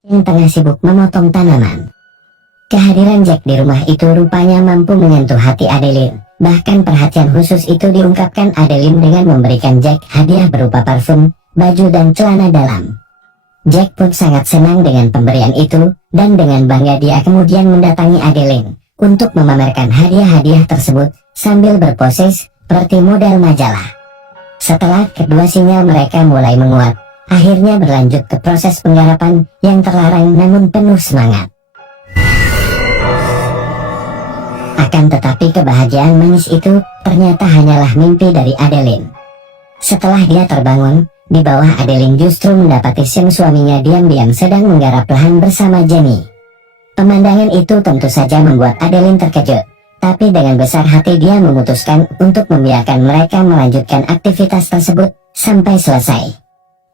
yang tengah sibuk memotong tanaman. Kehadiran Jack di rumah itu rupanya mampu menyentuh hati Adeline. Bahkan perhatian khusus itu diungkapkan Adeline dengan memberikan Jack hadiah berupa parfum, baju dan celana dalam. Jack pun sangat senang dengan pemberian itu, dan dengan bangga dia kemudian mendatangi Adeline untuk memamerkan hadiah-hadiah tersebut sambil berpose seperti model majalah. Setelah kedua sinyal mereka mulai menguat, akhirnya berlanjut ke proses penggarapan yang terlarang namun penuh semangat. Akan tetapi kebahagiaan manis itu ternyata hanyalah mimpi dari Adeline. Setelah dia terbangun, di bawah Adeline justru mendapati Sam suaminya diam-diam sedang menggarap lahan bersama Jenny. Pemandangan itu tentu saja membuat Adeline terkejut, tapi dengan besar hati dia memutuskan untuk membiarkan mereka melanjutkan aktivitas tersebut sampai selesai.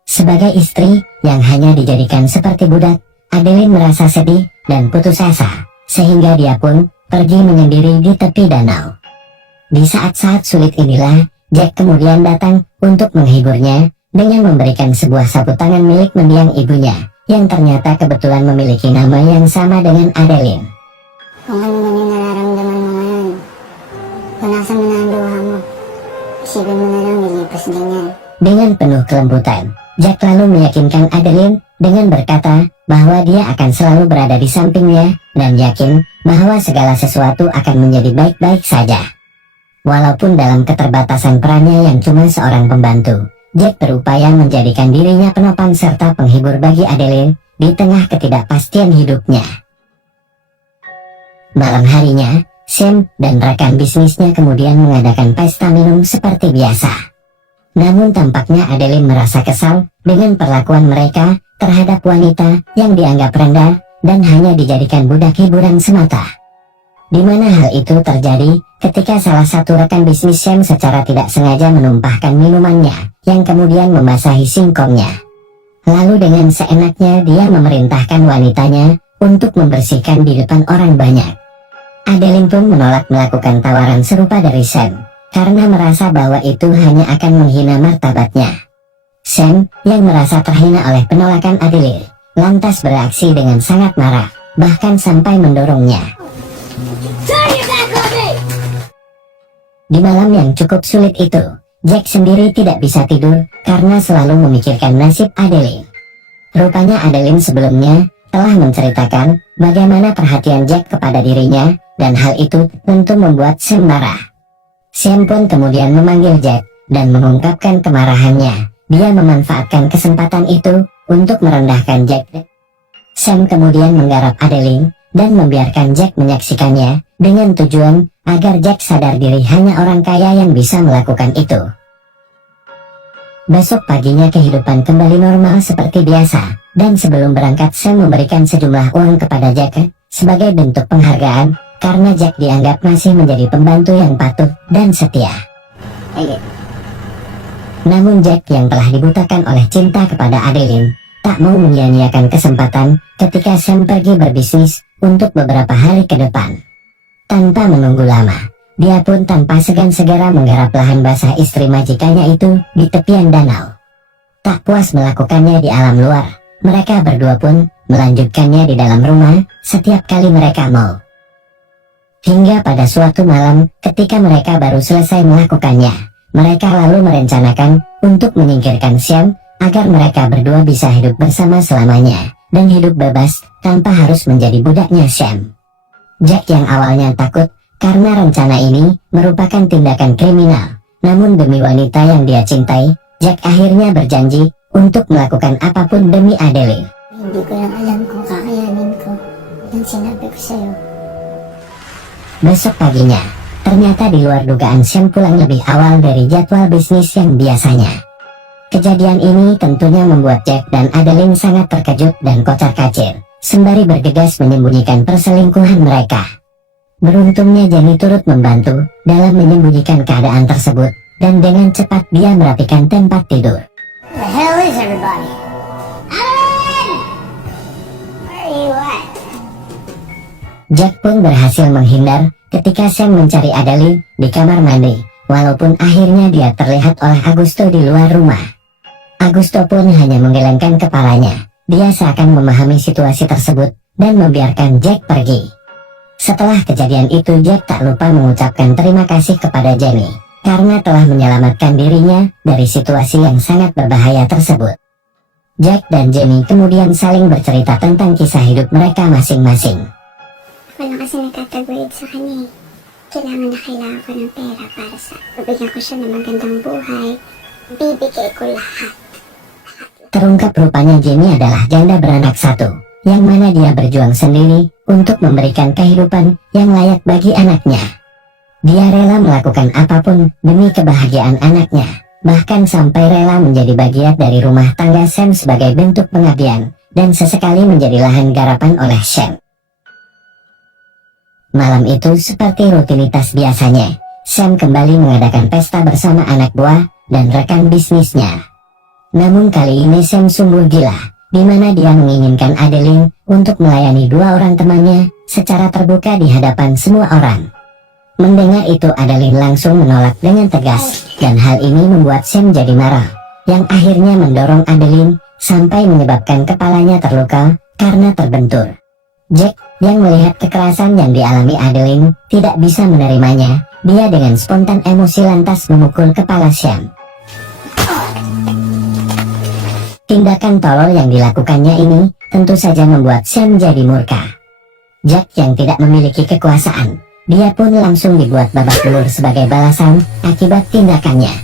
Sebagai istri yang hanya dijadikan seperti budak, Adeline merasa sedih dan putus asa, sehingga dia pun pergi menyendiri di tepi danau. Di saat-saat sulit inilah, Jack kemudian datang untuk menghiburnya dengan memberikan sebuah sapu tangan milik mendiang ibunya, yang ternyata kebetulan memiliki nama yang sama dengan Adeline. Kung ano man yung nararamdaman mo ngayon, punasan mo na ang luha mo. Isipin mo na lang nilipas din yan. Dengan penuh kelembutan, Jack lalu meyakinkan Adeline dengan berkata bahwa dia akan selalu berada di sampingnya dan yakin bahwa segala sesuatu akan menjadi baik-baik saja. Walaupun dalam keterbatasan perannya yang cuma seorang pembantu, Jack berupaya menjadikan dirinya penopang serta penghibur bagi Adeline di tengah ketidakpastian hidupnya. Malam harinya, Sam dan rekan bisnisnya kemudian mengadakan pesta minum seperti biasa. Namun tampaknya Adeline merasa kesal dengan perlakuan mereka terhadap wanita yang dianggap rendah dan hanya dijadikan budak hiburan semata. Di mana hal itu terjadi ketika salah satu rekan bisnis Sam secara tidak sengaja menumpahkan minumannya yang kemudian membasahi singkongnya. Lalu dengan seenaknya dia memerintahkan wanitanya untuk membersihkan di depan orang banyak. Adeline pun menolak melakukan tawaran serupa dari Sam karena merasa bahwa itu hanya akan menghina martabatnya. Sam yang merasa terhina oleh penolakan Adeline lantas bereaksi dengan sangat marah, bahkan sampai mendorongnya. Di malam yang cukup sulit itu, Jack sendiri tidak bisa tidur karena selalu memikirkan nasib Adeline. Rupanya Adeline sebelumnya telah menceritakan bagaimana perhatian Jack kepada dirinya, dan hal itu tentu membuat Sam marah. Sam pun kemudian memanggil Jack dan mengungkapkan kemarahannya. Dia memanfaatkan kesempatan itu untuk merendahkan Jack. Sam kemudian menggarap Adeline dan membiarkan Jack menyaksikannya dengan tujuan agar Jack sadar diri hanya orang kaya yang bisa melakukan itu. Besok paginya kehidupan kembali normal seperti biasa, dan sebelum berangkat Sam memberikan sejumlah uang kepada Jack sebagai bentuk penghargaan karena Jack dianggap masih menjadi pembantu yang patuh dan setia. Namun Jack yang telah dibutakan oleh cinta kepada Adeline tak mau menyia-nyiakan kesempatan ketika Sam pergi berbisnis untuk beberapa hari ke depan. Tanpa menunggu lama, dia pun tanpa segan-segera menggarap lahan basah istri majikannya itu di tepian danau. Tak puas melakukannya di alam luar, mereka berdua pun melanjutkannya di dalam rumah setiap kali mereka mau. Hingga pada suatu malam ketika mereka baru selesai melakukannya, mereka lalu merencanakan untuk menyingkirkan Sam agar mereka berdua bisa hidup bersama selamanya dan hidup bebas tanpa harus menjadi budaknya Sam. Jack yang awalnya takut karena rencana ini merupakan tindakan kriminal, namun demi wanita yang dia cintai, Jack akhirnya berjanji untuk melakukan apapun demi Adeline. Hindi ko lang alam kung kakayanin ko yung sinabi ko sa'yo. Besok paginya, ternyata di luar dugaan Sam pulang lebih awal dari jadwal bisnis yang biasanya. Kejadian ini tentunya membuat Jack dan Adeline sangat terkejut dan kocar-kacir, sembari bergegas menyembunyikan perselingkuhan mereka. Beruntungnya Jenny turut membantu dalam menyembunyikan keadaan tersebut, dan dengan cepat dia merapikan tempat tidur. Where the hell is everybody? Adeline! Where are you at? Jack pun berhasil menghindar ketika Sam mencari Adeline di kamar mandi, walaupun akhirnya dia terlihat oleh Augusto di luar rumah. Augusto pun hanya menggelengkan kepalanya dia seakan memahami situasi tersebut dan membiarkan Jack pergi. Setelah kejadian itu, Jack tak lupa mengucapkan terima kasih kepada Jamie karena telah menyelamatkan dirinya dari situasi yang sangat berbahaya tersebut. Jack dan Jamie kemudian saling bercerita tentang kisah hidup mereka masing-masing. Wala kasi nagtataguyod sa kanya eh. Kailangan ko ng pera para sa bibigyan ko siya ng magandang buhay. Bibigay ko lahat. Terungkap rupanya Jamie adalah janda beranak satu, yang mana dia berjuang sendiri untuk memberikan kehidupan yang layak bagi anaknya. Dia rela melakukan apapun demi kebahagiaan anaknya, bahkan sampai rela menjadi bagian dari rumah tangga Sam sebagai bentuk pengabdian, dan sesekali menjadi lahan garapan oleh Sam. Malam itu seperti rutinitas biasanya, Sam kembali mengadakan pesta bersama anak buah dan rekan bisnisnya. Namun kali ini Sam sungguh gila, di mana dia menginginkan Adeline untuk melayani dua orang temannya secara terbuka di hadapan semua orang. Mendengar itu Adeline langsung menolak dengan tegas, dan hal ini membuat Sam jadi marah, yang akhirnya mendorong Adeline sampai menyebabkan kepalanya terluka karena terbentur. Jack, yang melihat kekerasan yang dialami Adeline, tidak bisa menerimanya. Dia dengan spontan emosi lantas memukul kepala Sam. Tindakan tolol yang dilakukannya ini tentu saja membuat Sam jadi murka. Jack yang tidak memiliki kekuasaan, dia pun langsung dibuat babak belur sebagai balasan akibat tindakannya.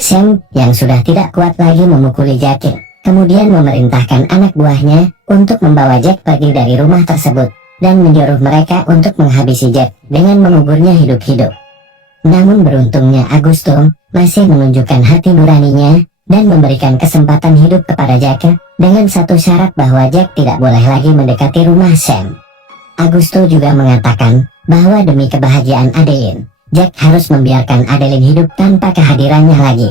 Sam yang sudah tidak kuat lagi memukuli Jack, kemudian memerintahkan anak buahnya untuk membawa Jack pergi dari rumah tersebut dan menyuruh mereka untuk menghabisi Jack dengan menguburnya hidup-hidup. Namun beruntungnya Augusto masih menunjukkan hati nuraninya dan memberikan kesempatan hidup kepada Jack dengan satu syarat bahwa Jack tidak boleh lagi mendekati rumah Sam. Augusto juga mengatakan bahwa demi kebahagiaan Adeline, Jack harus membiarkan Adeline hidup tanpa kehadirannya lagi.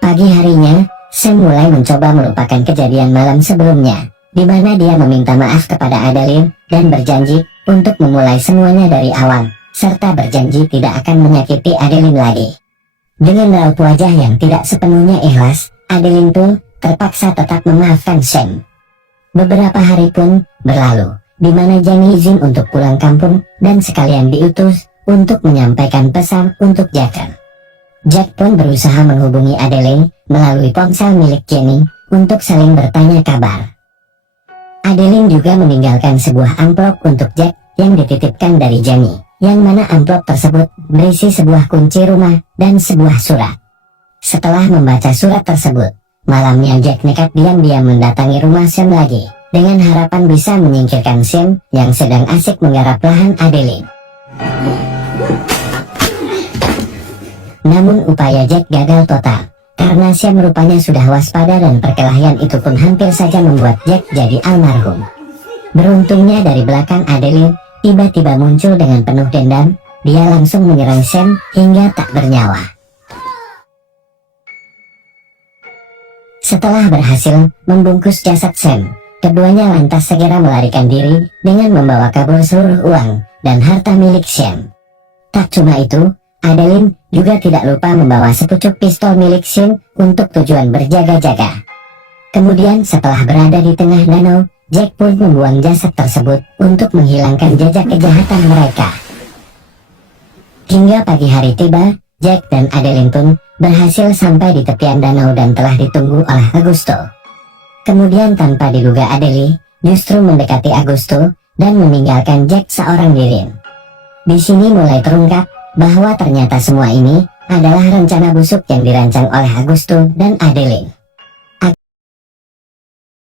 Pagi harinya, Sam mulai mencoba melupakan kejadian malam sebelumnya, di mana dia meminta maaf kepada Adeline dan berjanji untuk memulai semuanya dari awal, serta berjanji tidak akan menyakiti Adeline lagi. Dengan raut wajah yang tidak sepenuhnya ikhlas, Adeline pun terpaksa tetap memaafkan Sam. Beberapa hari pun berlalu, di mana Jamie izin untuk pulang kampung dan sekalian diutus untuk menyampaikan pesan untuk Jack. Jack pun berusaha menghubungi Adeline melalui ponsel milik Jamie untuk saling bertanya kabar. Adeline juga meninggalkan sebuah amplop untuk Jack yang dititipkan dari Jamie, yang mana amplop tersebut berisi sebuah kunci rumah dan sebuah surat. Setelah membaca surat tersebut, malamnya Jack nekat diam-diam mendatangi rumah Sam lagi, dengan harapan bisa menyingkirkan Sam yang sedang asik menggarap lahan Adeline. Namun upaya Jack gagal total, karena Sam rupanya sudah waspada dan perkelahian itu pun hampir saja membuat Jack jadi almarhum. Beruntungnya dari belakang Adeline tiba-tiba muncul dengan penuh dendam, dia langsung menyerang Sam hingga tak bernyawa. Setelah berhasil membungkus jasad Sam, keduanya lantas segera melarikan diri dengan membawa kabur seluruh uang dan harta milik Sam. Tak cuma itu, Adeline juga tidak lupa membawa sepucuk pistol milik Sam untuk tujuan berjaga-jaga. Kemudian setelah berada di tengah danau, Jack pun membuang jasad tersebut untuk menghilangkan jejak kejahatan mereka. Hingga pagi hari tiba, Jack dan Adeline pun berhasil sampai di tepian danau dan telah ditunggu oleh Augusto. Kemudian tanpa diduga Adeline justru mendekati Augusto dan meninggalkan Jack seorang diri. Di sini mulai terungkap bahwa ternyata semua ini adalah rencana busuk yang dirancang oleh Augusto dan Adeline.